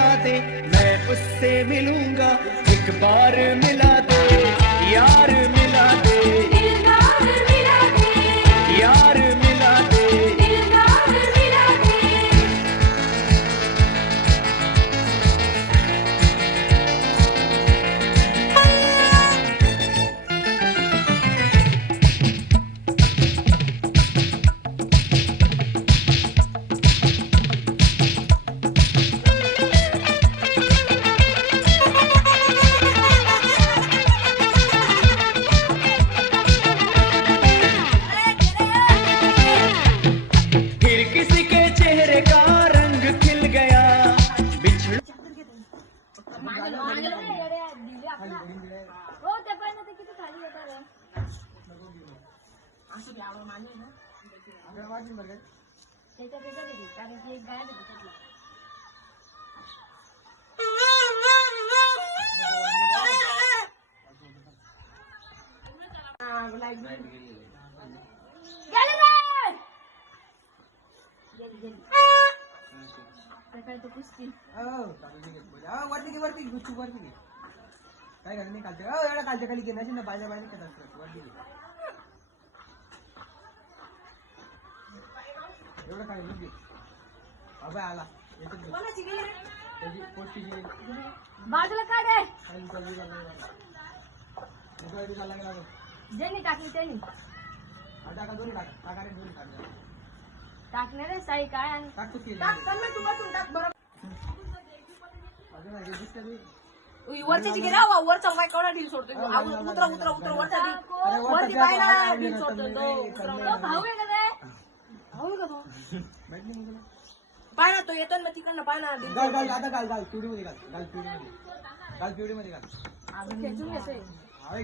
बता दे, मैं उससे मिलूंगा, एक बार मिला दे, यार मिला दे, दिलदार मिला दे, यार मिला दे। दिलदार मिला दे। फिर किसी के चेहरे का रंग खिल गया, बिछड़ हो ते पण ते किती खाली येतात रे. त्याच्यात येतात ते, कारण की एक गाय देते त्यातला. गेली रे! गेली. आता काय तो कुस्ती. वरती काय झालं नाही कालच्या कालच्या खाली गेला ना बाजा बाजा करतात वरती एवढं काय नाही अबे आला कोणाची गेली रे? त्याची पोस्टी बाजूला काढ रे. लागला ज्यांनी टाकली त्यांनी टाका दोन्ही टाका रे दोन्ही टाका टाकणे रे साई काय आणि टाकतो की तू बसून टाक बरोबर. अजून दिसतं वरच्याची गेला वरचा बाय केवढा ढील सोडतोय उतरा उतरा उतरा वरचा ढील वरती बायला ढील सोडतोय तो तो भाऊ आहे ना रे. भाऊ का तो माहित नाही मला पाय ना तो येतो ना तिकडनं पाय ना गाल गाल आता गाल गाल पिवडी मध्ये घाल गाल पिवडी मध्ये घाल खेचून घेतोय हवे